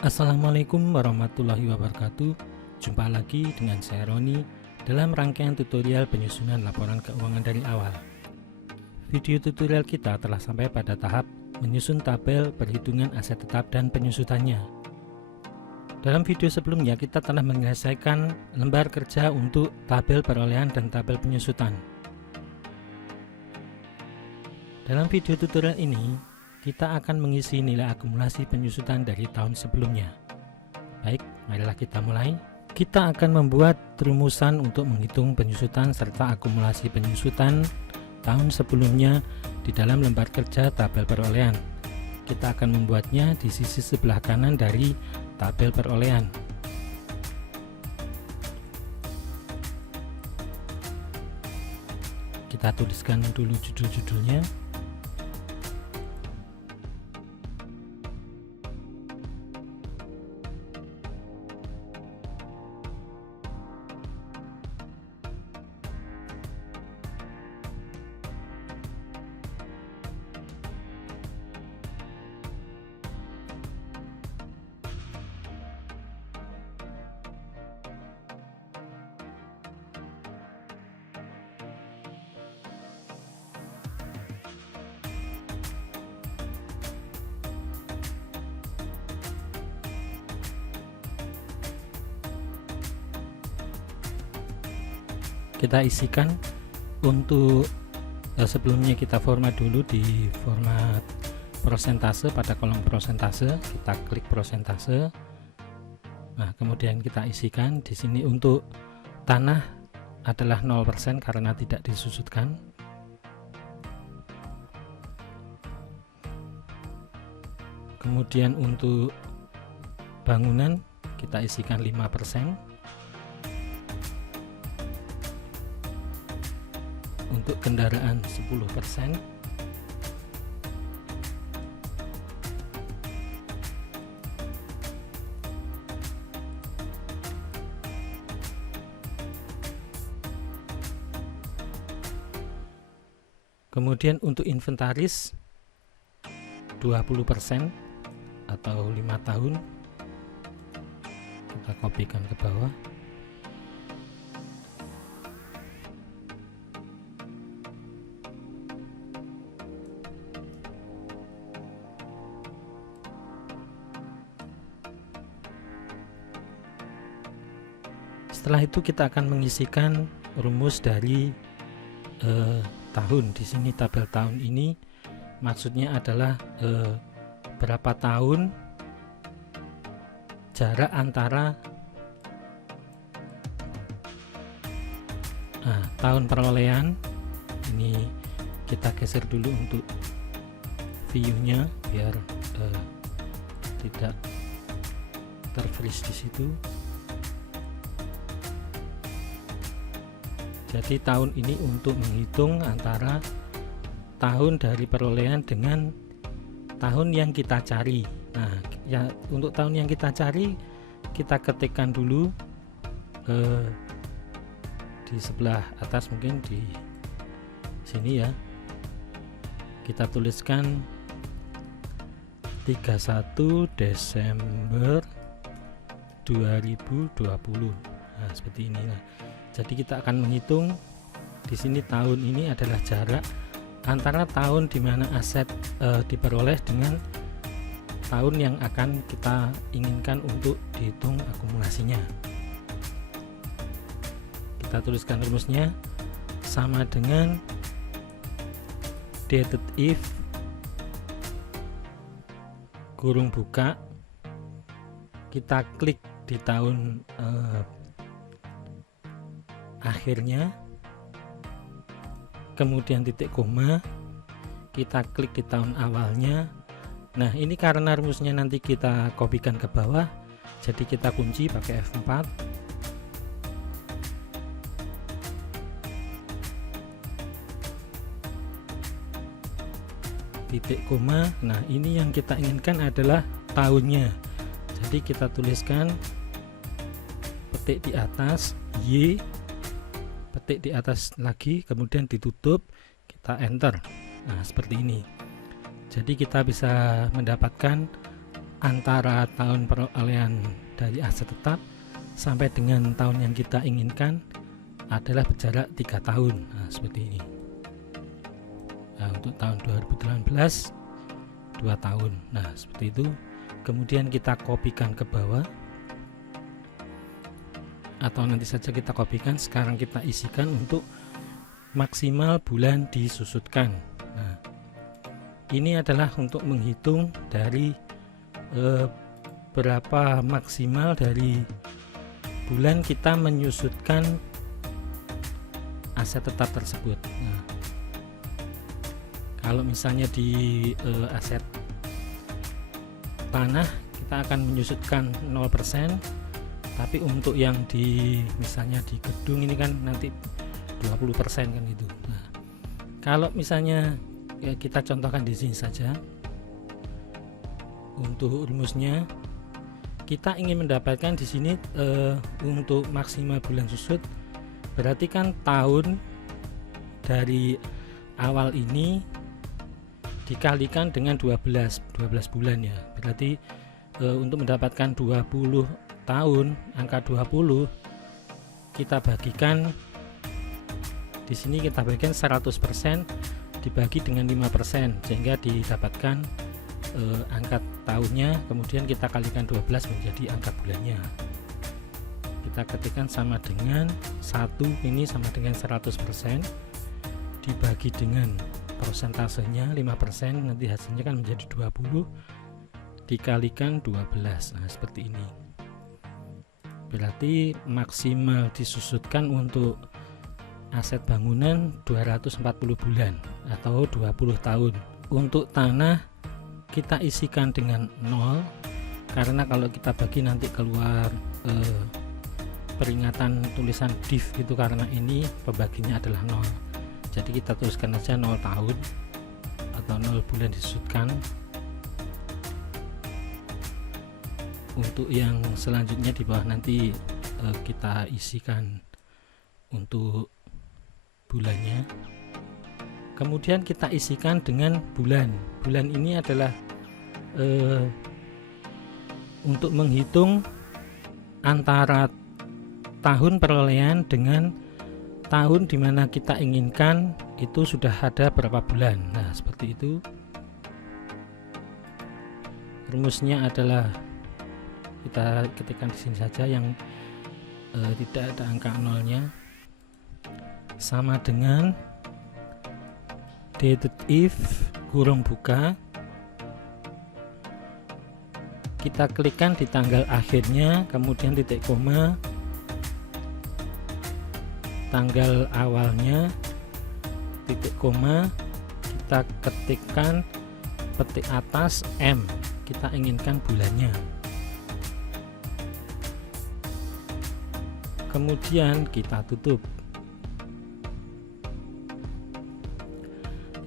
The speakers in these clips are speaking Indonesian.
Assalamualaikum warahmatullahi wabarakatuh. Jumpa lagi dengan saya Roni dalam rangkaian tutorial penyusunan laporan keuangan dari awal. Video tutorial kita telah sampai pada tahap menyusun tabel perhitungan aset tetap dan penyusutannya. Dalam video sebelumnya kita telah menyelesaikan lembar kerja untuk tabel perolehan dan tabel penyusutan. Dalam video tutorial ini kita akan mengisi nilai akumulasi penyusutan dari tahun sebelumnya. Baik, marilah kita mulai. Kita akan membuat rumusan untuk menghitung penyusutan serta akumulasi penyusutan tahun sebelumnya di dalam lembar kerja tabel perolehan. Kita akan membuatnya di sisi sebelah kanan dari tabel perolehan. Kita tuliskan dulu judul-judulnya. Kita isikan untuk sebelumnya kita format dulu di format prosentase. Pada kolom prosentase kita klik prosentase. Nah, kemudian kita isikan di sini untuk tanah adalah 0% karena tidak disusutkan. Kemudian untuk bangunan kita isikan 5%. Untuk kendaraan 10%. Kemudian untuk inventaris 20% atau 5 tahun. Kita kopikan ke bawah. Setelah itu kita akan mengisikan rumus dari tahun. Di sini tabel tahun ini maksudnya adalah berapa tahun jarak antara tahun perolehan. Ini kita geser dulu untuk view-nya biar tidak terfreeze di situ. Jadi tahun ini untuk menghitung antara tahun dari perolehan dengan tahun yang kita cari. Nah, ya untuk tahun yang kita cari kita ketikkan dulu di sebelah atas, mungkin di sini ya. Kita tuliskan 31 Desember 2020. Nah, seperti inilah. Jadi kita akan menghitung di sini tahun ini adalah jarak antara tahun di mana aset diperoleh dengan tahun yang akan kita inginkan untuk dihitung akumulasinya. Kita tuliskan rumusnya sama dengan dated if kurung buka, kita klik di tahun akhirnya, kemudian titik koma, kita klik di tahun awalnya. Nah, ini karena rumusnya nanti kita kopikan ke bawah, jadi kita kunci pakai F4. Titik koma. Nah, ini yang kita inginkan adalah tahunnya, jadi kita tuliskan petik di atas Y, petik di atas lagi, kemudian ditutup, kita enter. Nah, seperti ini. Jadi kita bisa mendapatkan antara tahun perolehan dari aset tetap sampai dengan tahun yang kita inginkan adalah berjarak 3 tahun. Nah, seperti ini. Nah, untuk tahun 2018 2 tahun. Nah, seperti itu. Kemudian kita kopikan ke bawah, atau nanti saja kita kopikan. Sekarang kita isikan untuk maksimal bulan disusutkan. Nah, ini adalah untuk menghitung dari berapa maksimal dari bulan kita menyusutkan aset tetap tersebut. Nah, kalau misalnya di aset tanah kita akan menyusutkan 0%, tapi untuk yang di misalnya di gedung ini kan nanti 20% kan gitu. Nah, kalau misalnya ya kita contohkan di sini saja untuk rumusnya, kita ingin mendapatkan di sini untuk maksimal bulan susut, berarti kan tahun dari awal ini dikalikan dengan 12 bulan ya. Berarti untuk mendapatkan 20 tahun, angka 20 kita bagikan di sini, kita bagikan 100% dibagi dengan 5%, sehingga didapatkan angka tahunnya, kemudian kita kalikan 12 menjadi angka bulannya. Kita ketikkan sama dengan 1, ini sama dengan 100% dibagi dengan persentasenya 5%, nanti hasilnya kan menjadi 20 dikalikan 12. Nah, seperti ini. Berarti maksimal disusutkan untuk aset bangunan 240 bulan atau 20 tahun. Untuk tanah kita isikan dengan 0, karena kalau kita bagi nanti keluar peringatan tulisan div gitu, karena ini pembaginya adalah 0. Jadi kita tuliskan aja 0 tahun atau 0 bulan disusutkan. Untuk yang selanjutnya di bawah nanti kita isikan untuk bulannya. Kemudian kita isikan dengan bulan. Bulan ini adalah untuk menghitung antara tahun perolehan dengan tahun dimana kita inginkan itu sudah ada berapa bulan. Nah, seperti itu. Rumusnya adalah kita ketikkan di sini saja, yang tidak ada angka nolnya, sama dengan dated if kurung buka, kita klikkan di tanggal akhirnya, kemudian titik koma, tanggal awalnya, titik koma, kita ketikkan petik atas M, kita inginkan bulannya. Kemudian kita tutup.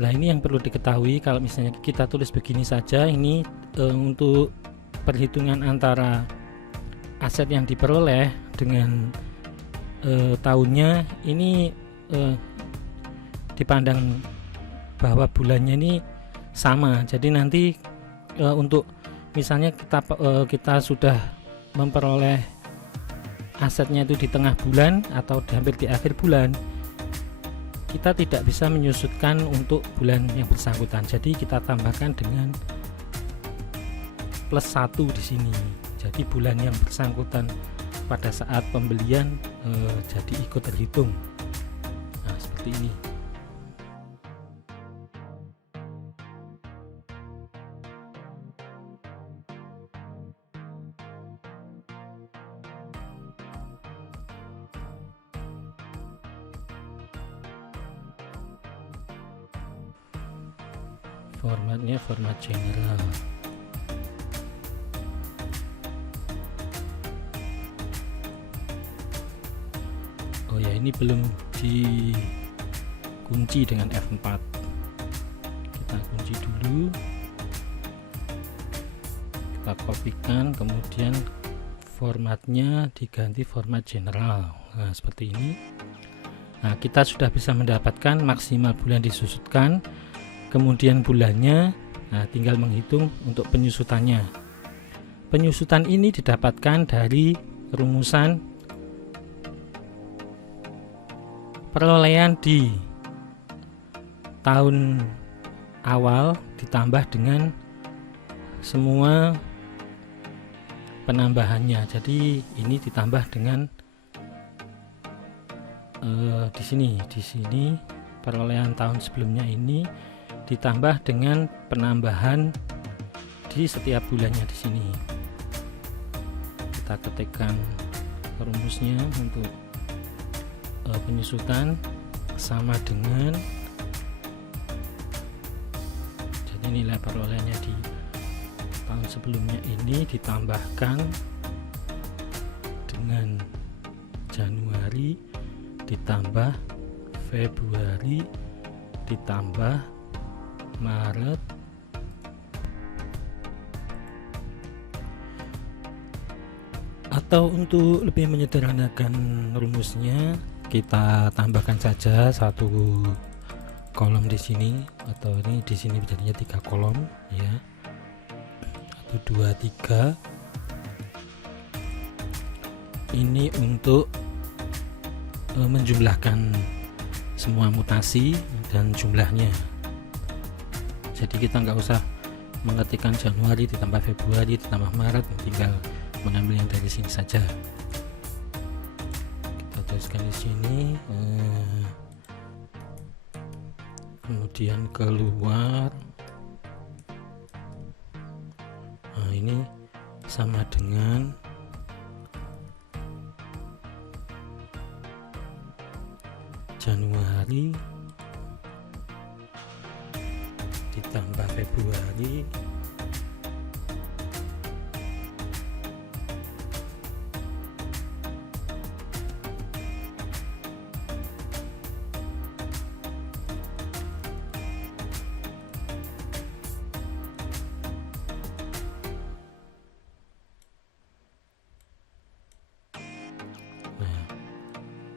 Nah, ini yang perlu diketahui, kalau misalnya kita tulis begini saja, ini untuk perhitungan antara aset yang diperoleh dengan tahunnya, ini dipandang bahwa bulannya ini sama. Jadi nanti untuk misalnya kita sudah memperoleh asetnya itu di tengah bulan atau hampir di akhir bulan, kita tidak bisa menyusutkan untuk bulan yang bersangkutan. Jadi kita tambahkan dengan plus 1 di sini. Jadi bulan yang bersangkutan pada saat pembelian jadi ikut terhitung. Nah, seperti ini. Formatnya format general. Oh ya, ini belum dikunci dengan F4. Kita kunci dulu, kita kopikan, kemudian formatnya diganti format general. Nah, seperti ini. Nah, kita sudah bisa mendapatkan maksimal bulan disusutkan, kemudian bulannya. Nah, tinggal menghitung untuk penyusutannya. Penyusutan ini didapatkan dari rumusan perolehan di tahun awal ditambah dengan semua penambahannya. Jadi ini ditambah dengan di sini perolehan tahun sebelumnya ini ditambah dengan penambahan di setiap bulannya di sini. Kita ketikkan rumusnya untuk penyusutan sama dengan, jadi nilai perolehannya di tahun sebelumnya ini ditambahkan dengan Januari ditambah Februari ditambah Maret atau untuk lebih menyederhanakan rumusnya kita tambahkan saja satu kolom di sini, atau ini di sini jadinya 3 kolom ya, 1 2 3. Ini untuk menjumlahkan semua mutasi dan jumlahnya. Jadi kita nggak usah mengetikkan Januari ditambah Februari ditambah Maret, tinggal mengambil yang dari sini saja. Kita tuliskan di sini, kemudian keluar. Nah, ini sama dengan Januari ditambah Februari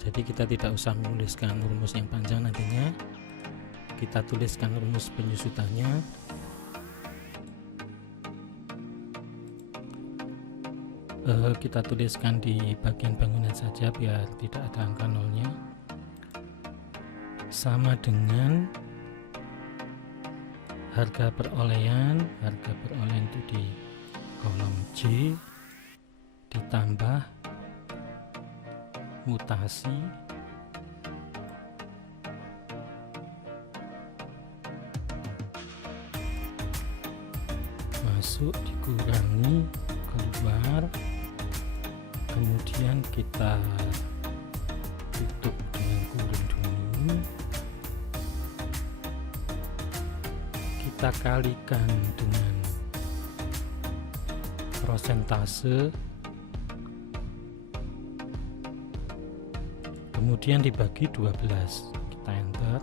jadi kita tidak usah menuliskan rumus yang panjang, nantinya kita tuliskan rumus penyusutannya. Kita tuliskan di bagian bangunan saja biar tidak ada angka nolnya, sama dengan harga perolehan itu di kolom J ditambah mutasi masuk dikurangi keluar, kemudian kita tutup dengan kurung dulu, kita kalikan dengan prosentase, kemudian dibagi 12, kita enter.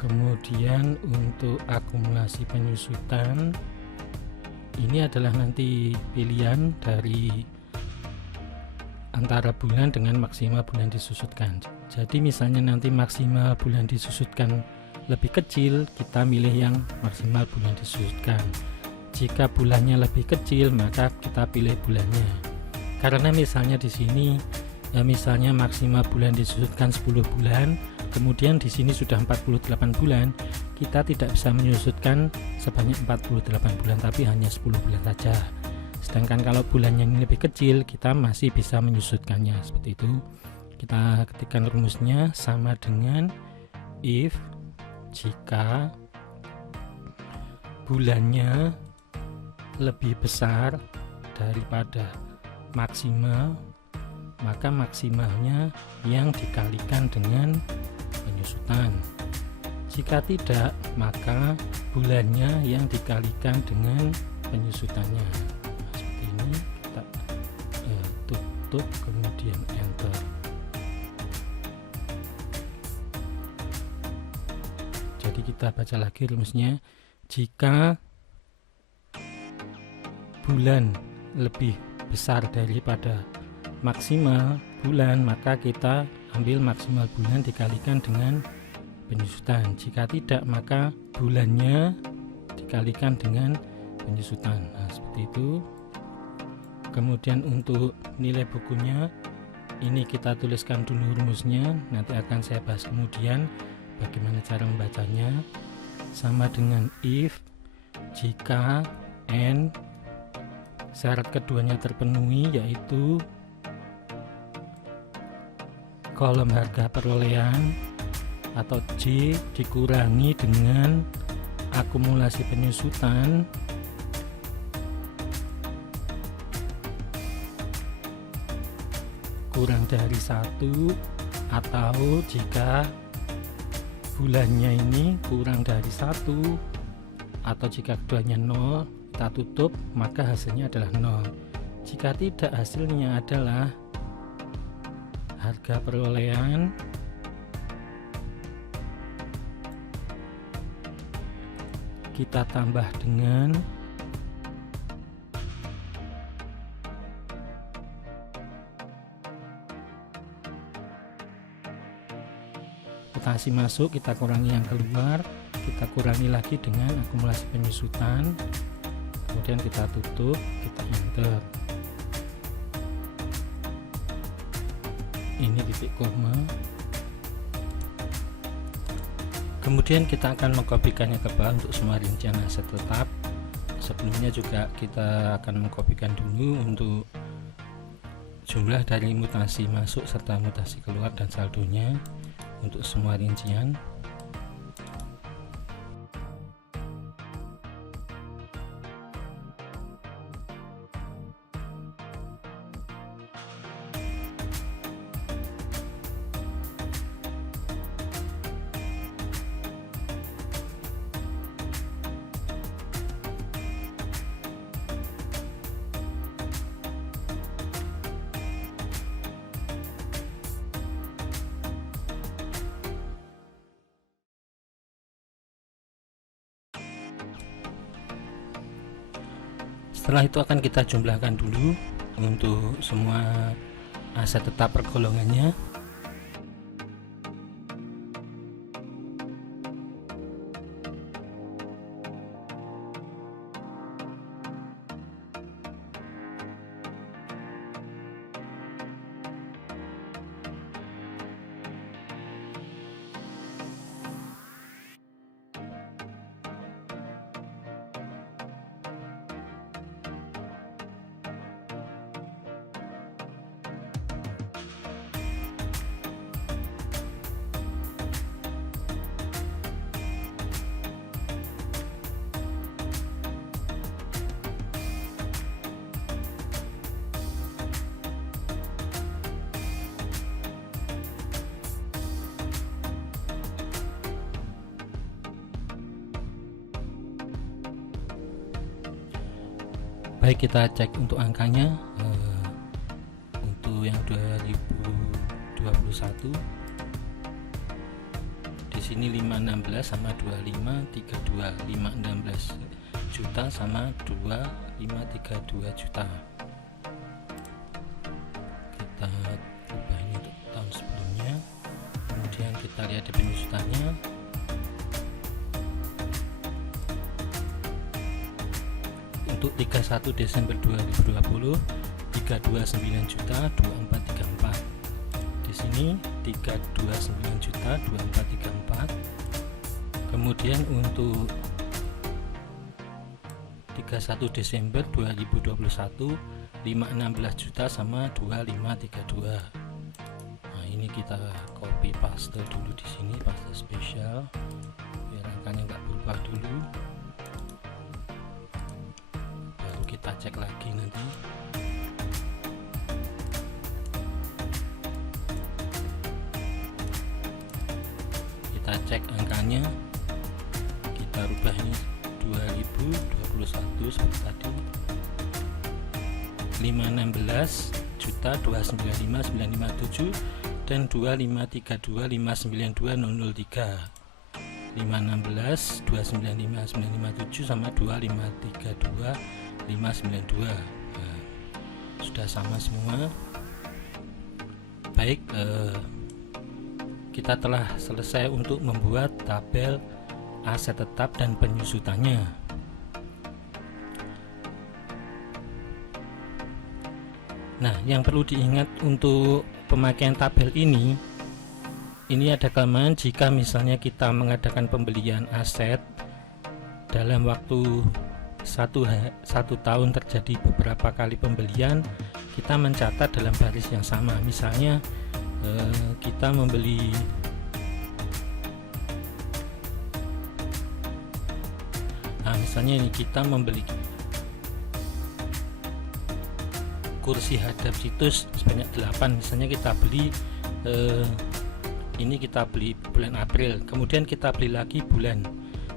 Kemudian untuk akumulasi penyusutan ini adalah nanti pilihan dari antara bulan dengan maksimal bulan disusutkan. Jadi misalnya nanti maksimal bulan disusutkan lebih kecil, kita milih yang maksimal bulan disusutkan. Jika bulannya lebih kecil, maka kita pilih bulannya. Karena misalnya di sini ya, misalnya maksimal bulan disusutkan 10 bulan, kemudian di sini sudah 48 bulan, kita tidak bisa menyusutkan sebanyak 48 bulan, tapi hanya 10 bulan saja. Sedangkan kalau bulannya yang lebih kecil, kita masih bisa menyusutkannya seperti itu. Kita ketikkan rumusnya sama dengan if jika bulannya lebih besar daripada maksimal, maka maksimalnya yang dikalikan dengan penyusutan. Jika tidak, maka bulannya yang dikalikan dengan penyusutannya. Nah, seperti ini kita tutup kemudian enter. Jadi kita baca lagi rumusnya. Jika bulan lebih besar daripada maksimal bulan, maka kita ambil maksimal bulan dikalikan dengan penyusutan. Jika tidak, maka bulannya dikalikan dengan penyusutan. Nah, seperti itu. Kemudian untuk nilai bukunya ini kita tuliskan dulu rumusnya, nanti akan saya bahas kemudian bagaimana cara membacanya. Sama dengan if jika n syarat keduanya terpenuhi, yaitu kolom harga perolehan atau J dikurangi dengan akumulasi penyusutan kurang dari 1, atau jika bulannya ini kurang dari 1 atau jika keduanya 0 kita tutup, maka hasilnya adalah 0. Jika tidak, hasilnya adalah harga perolehan kita tambah dengan mutasi masuk, kita kurangi yang keluar, kita kurangi lagi dengan akumulasi penyusutan, kemudian kita tutup, kita enter. Ini titik koma. Kemudian kita akan mengkopikannya ke bawah untuk semua rincian aset tetap. Sebelumnya juga kita akan mengkopikan dulu untuk jumlah dari mutasi masuk serta mutasi keluar dan saldonya untuk semua rincian. Setelah itu akan kita jumlahkan dulu untuk semua aset tetap per golongannya. Baik, kita cek untuk angkanya. Untuk yang 2021 di sini 516 sama 25 32, 516 juta sama 2532 juta. Kita ubah ini untuk tahun sebelumnya, kemudian kita lihat di penyusutannya. Untuk 31 Desember 2020 329 juta 2434. Di sini 329 juta 2434. Kemudian untuk 31 Desember 2021 516 juta sama 2532. Nah, ini kita copy paste dulu di sini, paste spesial biar angkanya nggak berubah dulu. Kita cek lagi nanti. Kita cek angkanya, kita rubah ini 2021 seperti tadi, 516 juta 295 957 dan 2532 592 003. 516 295 957 sama 2532 592. Nah, sudah sama semua. Baik, kita telah selesai untuk membuat tabel aset tetap dan penyusutannya. Nah, yang perlu diingat untuk pemakaian tabel ini ada kelemahan jika misalnya kita mengadakan pembelian aset dalam waktu satu tahun terjadi beberapa kali pembelian, kita mencatat dalam baris yang sama. Misalnya kita membeli misalnya ini kita membeli kursi hadap situs sebanyak 8, misalnya kita beli ini kita beli bulan April, kemudian kita beli lagi bulan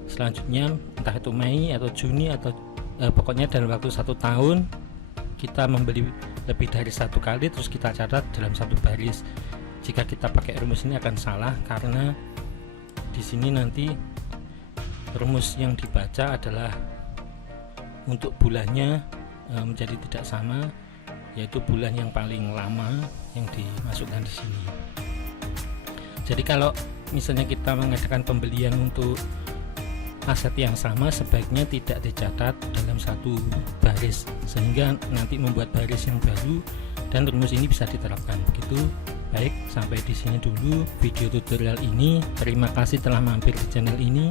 selanjutnya, entah itu Mei atau Juni atau pokoknya dalam waktu 1 tahun kita membeli lebih dari 1 kali, terus kita catat dalam satu baris. Jika kita pakai rumus ini akan salah karena di sini nanti rumus yang dibaca adalah untuk bulannya menjadi tidak sama, yaitu bulan yang paling lama yang dimasukkan di sini. Jadi kalau misalnya kita mengadakan pembelian untuk aset yang sama, sebaiknya tidak dicatat dalam satu baris sehingga nanti membuat baris yang baru dan rumus ini bisa diterapkan. Begitu. Baik, sampai di sini dulu video tutorial ini. Terima kasih telah mampir di channel ini.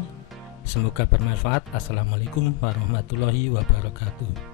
Semoga bermanfaat. Assalamualaikum warahmatullahi wabarakatuh.